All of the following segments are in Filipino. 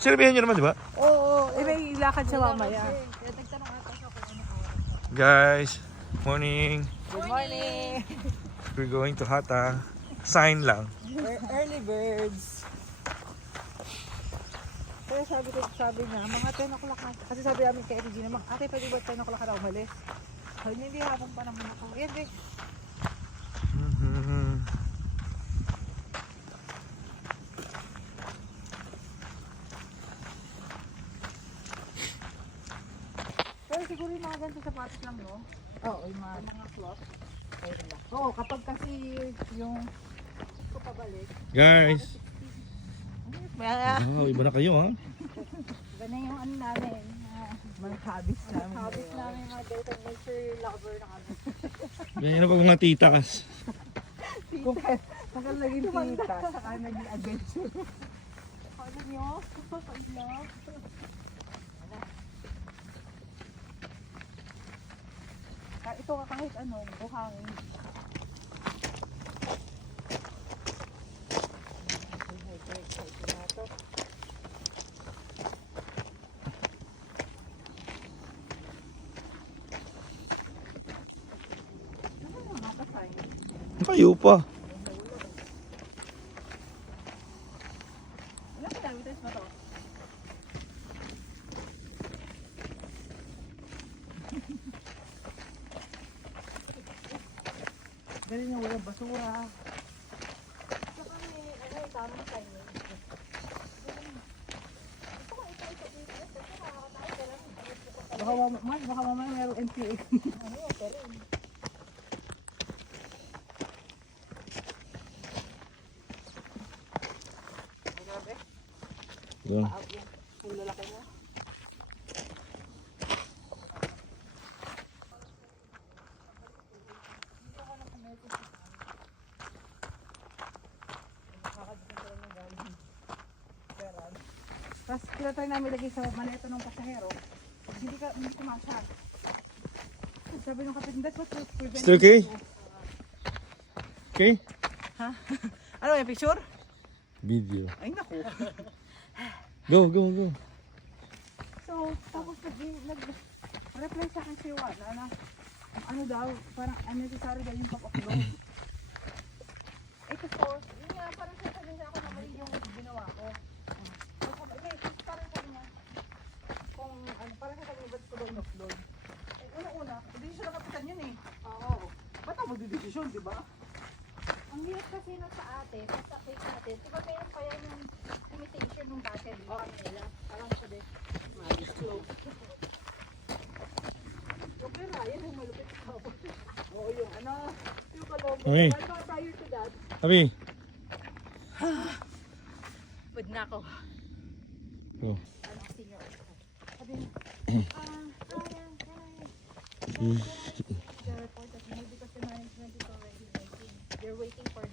Sinabihan nyo naman, di ba? Oo, may lakad siya mamaya. Guys, morning. Good morning. We're going to Hata. Sign lang. Early birds. Kaya sabi niya, mga 10 o'clock na. Kasi sabi namin kay Regina, ate, pwede ba 10 o'clock na umalis? Sabi niya, hindi hapon pa naman ako. Yan, guys. Pero siguro yung mga ganito sapatos lang, no? Oo, yung mga cloth. Oo, kapag kasi yung pabalik. Guys. Kaya, Wow, iba na kayo ha. iba na yung ano namin. Mga habits namin. Habits namin, mga data nature lover na kami. Ganyan na pag mga titas. Saka naging tita, saka naging adventure. Alam nyo, pag-love. Ito kahit ano, buhangin. Kayo pa. Ilang kilometers ba to? Galing na walang basura. Saka may tamang timing. Baka mamaya mayroong NPA. Ano, pero Yan. yung lalaki mo. Tapos tinatry namin lagi sa maleta ng pasahero. Hindi kumasya. Sabi ng kapatid, that's what prevents. Still okay? Okay? Ha? Ano yung picture? Video. Ay naku. Go. So, tapos nag-reply sa akin si Juana na ano daw, parang unnecessary daw yung pag-upload. Ito po, yun nga, parang sasabihin sa ako na mali yung ginawa ko. Parang sabi niya, kung ano, parang sasabihin ba't ko daw in-upload. Eh, una-una, desisyon na kapitan yun eh. Oo. Ba't ako magdidesisyon, di ba? Ang hirap kasi na sa atin, sa case natin, di ba meron pa yan yung limitation ng battery nila? Parang sabi, slow. Okay na, yan yung malupit ka. Oo, yung ano, yung kalobo. Okay. But prior to that, Abi. Pwede na ako. Go. Ano, senior. Sabi niya, Ryan, the report that you made because the management is already waiting. They're waiting for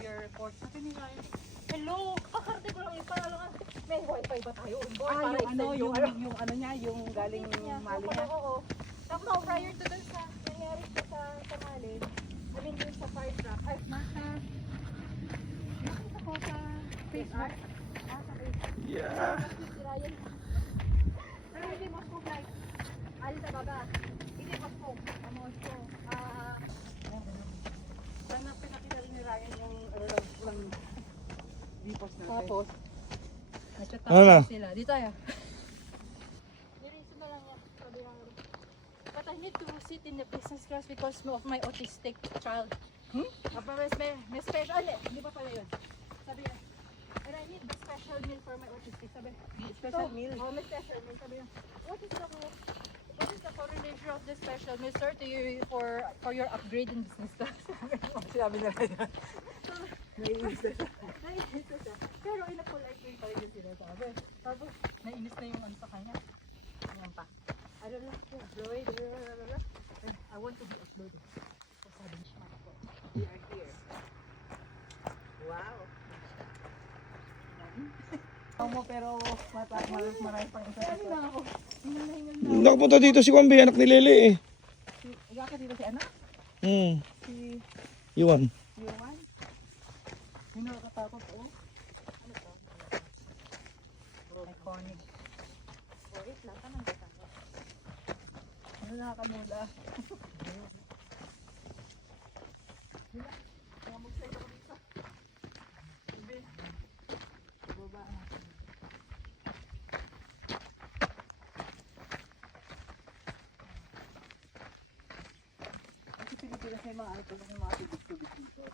your report. Sabi ni Ryan, hello, kakarte ko lang yung parang may wifi ba tayo on board? Para yung ano, extend yung ano niya, yung galing Mali niya. Oo. Tapos prior to dun sa nangyari sa Mali, I mean dun sa fire truck, ay nakita ko sa Facebook. Sa Facebook. Yeah. Si Ryan. Pero hindi mo smoke like, alin sa baba. Hindi mo smoke. Amosto. Sana pinakita rin ni Ryan yung ano lang dipos natin. Tapos, Ano na? sila. Dito tayo. Nireason na lang yan. Sabi lang. But I need to sit in the business class because of my autistic child. May special, hindi pa pala yun. Sabi niya, and I need the special meal for my autistic. Sabi, Special meal? Oh, may special meal. Sabi niya, what is the correlation of the special meal, sir, to you for your upgrade in business class? Sinabi na rin. Naiinis na siya. Naiinis na siya. Pero in a polite way pa rin yung sinasabi. Tapos, naiinis na yung ano sa kanya. Ayan pa. I don't like to upload. I want to be uploaded. So sabi niya, We are here. Wow. Mo pero marami pang isa. ano lang ako. Nakapunta dito si Kwambi, anak ni Lele eh. Ika ka dito si anak? Hmm. Si Iwan. Yuan? Yung nakakatakot, oh. Ano to? Iconic. Wait lang, tanong ba tayo? Ano nakakamula? Kasi Pilipinas may mga ano to, may mga tubig-tubig dito.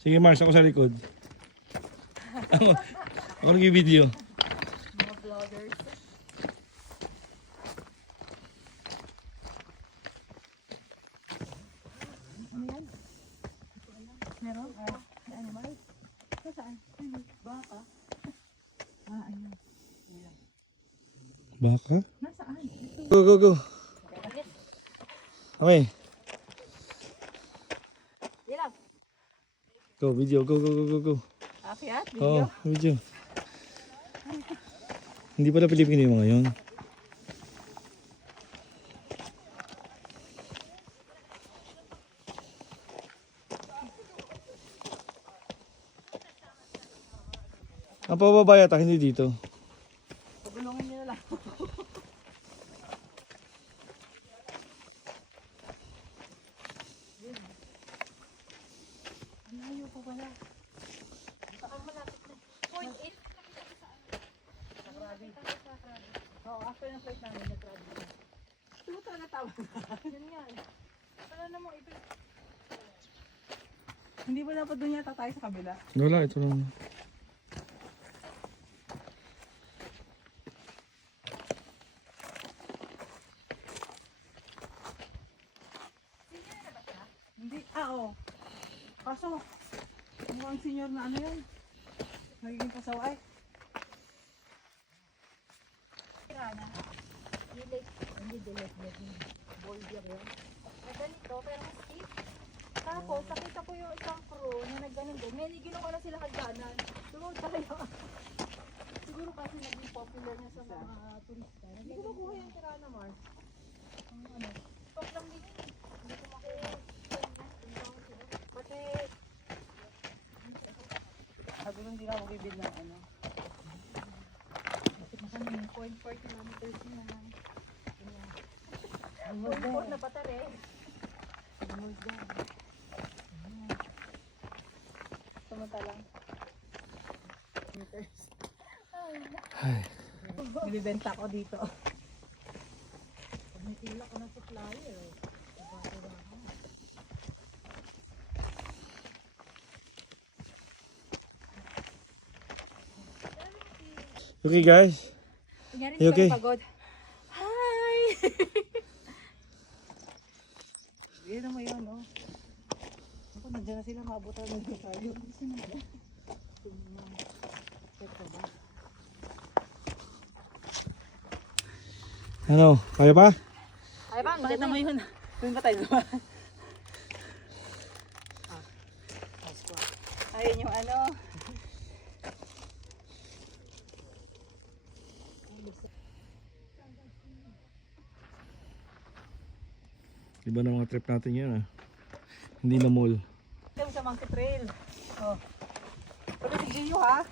Sige Mars, ako sa likod. Ako nag-video. Mga vloggers. Ano yan? Meron? May animal? Saan? Baka? Ayun. Baka? Nasaan? Ito. Go, go, go. Okay. Ilang? Go, video. Go, go, go, go, go. Akyat? Oo, video. Hindi pala Pilipino yung mga yun. Ang pababa yata, hindi dito. Pagulungin nyo na lang. Ang layo pa pala. Baka malapit na. 0.8. Oo, after ng flight namin, nag-travel na. Ito mo talaga tama. Yun nga eh. Wala namang ibig. Hindi ba dapat doon yata tayo sa kabila? Wala, ito lang. Hindi, oo. Kaso, mukhang senior na ano yan. Nagiging pasaway. Tirana. Hindi delete yun. Boulder yun. Madali to, pero mas safe. Tapos, nakita ko yung isang crew na nagganon din. May ginawa na sila hagdanan. Tumawag tayo. Siguro kasi naging popular na sa mga turista. Hindi ko makuha yung Tirana Mars. Ang ano. Stop lang din yun. Hindi ko makuha. Pati, Sabi ko hindi na ako bibid ng ano. kami 0.4 kilometers na. Port na batare. Samantalang. Ay. Nilibenta ko dito. May tila ko ng supplier. Okay guys. Kunyari You okay? pagod. Hi! Yan naman yun, no? Ako, nandiyan na sila, maabutan na dito tayo. Ano, kaya pa? Ay bang, Bakit naman yun? Doon ba tayo naman? Ayun yung ano. Iba na mga trip natin yun ah. Hindi na mall. Ito sa Monkey Trail. Oh. Pero si Gio ha?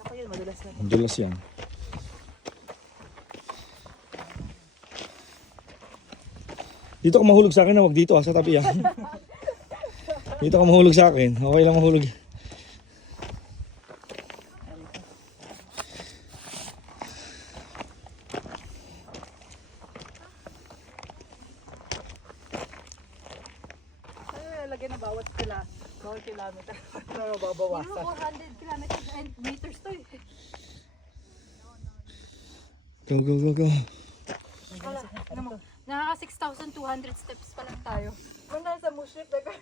Ako yun, madulas na. Ang dulas yan. Dito ka mahulog sa akin, wag dito sa tabi ah. Dito ka mahulog sa akin, okay lang mahulog. Ano lagyan na bawat kilometer? Ano Pero mababawasan? 400 kilometers and meters to eh. Go, go, go, go. Wala, ano mo, nakaka 6,200 steps pa lang tayo. Kung nasa Mushrip, daga.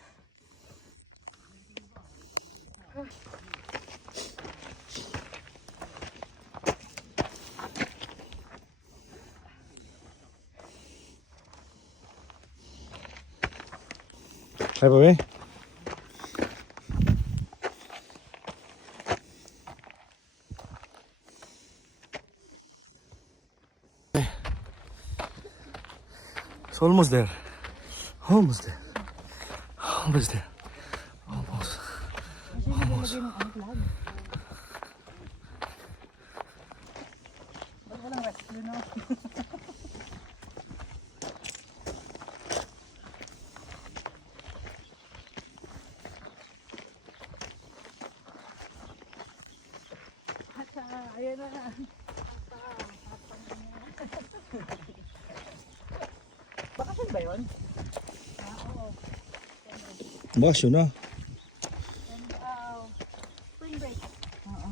Kaya pa ba? almost there. Almost there. Almost there. Almost. Kasi nagalagay ng ang flag. Ba't walang rescue, no? Ayan na. Bakasyon ba yun? Oo. Bakasyon na. And spring break. Oo.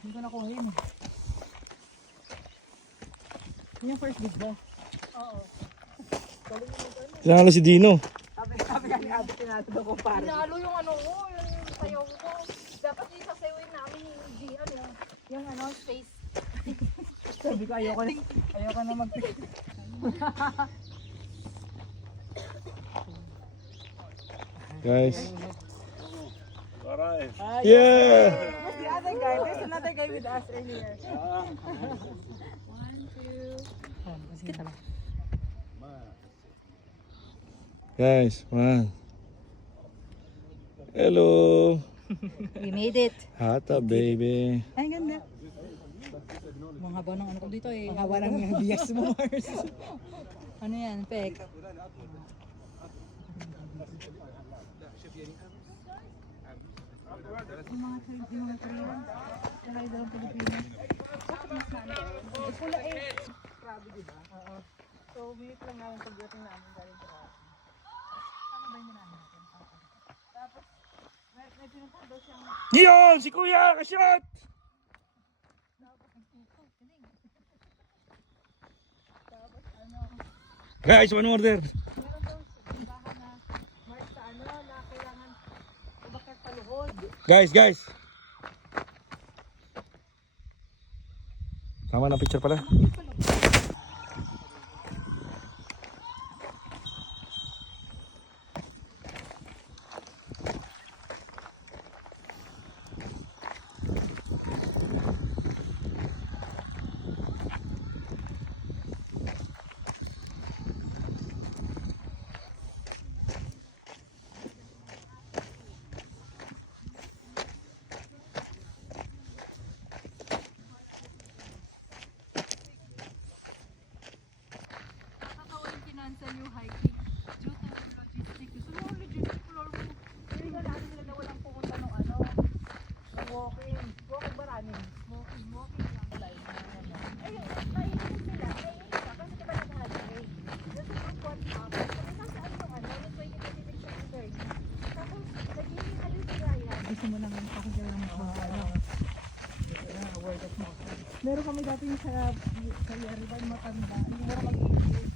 Hindi ko nakuha yun. Yun yung first video. Oo. Sinala si Dino. Sabi ka ni Abby, tinatanong ko pare. Pinalo yung ano ko, yung sayaw ko. Dapat yung sasayawin namin yung Gian, yung ano, space. Sabi ko ayoko na mag Guys. Alright. Yeah! What's the other guy? There's another guy with us earlier. 1, 2. Kita ba? Guys, man. Hello. We made it. Hata, baby. Ay, ganda. Mga haba ng ano ko dito eh. Ang hawa ng bias mo, Mars. Ano yan, pek? Yung mga Korean. Saka yung dalawang Pilipinas. Bakit mas na ano? Eh, pula eh. Krabi, di ba? Oo. So, minute lang namin pagdating namin galing sa Krabi. Ano ba yung namin natin? Tapos, may pinunta daw siyang Yon! Si Kuya! Kasyot! Guys, one order. meron daw simbahan na Mars sa ano na kailangan umakit paluhod. Guys. Tama na picture pala. Nakakawin kinansel yung hiking. Due to logistic. Gusto mo logistic floor mo. Hindi nga natin sila na walang pumunta ng ano, ng walking. Walking ba running? Walking lang. Ayun, naiinit sila. Naiinit ka kasi diba nag-holiday? Doon sa pag-one half, sabi nasaan yung ano, yung 20 minutes sa 30. Tapos, nag-iinit sila yan. Gusto mo naman ako dyan ng mga ano. Word of mouth. Meron kami dati sa Yerevan, matanda. Yung meron mag-iinit.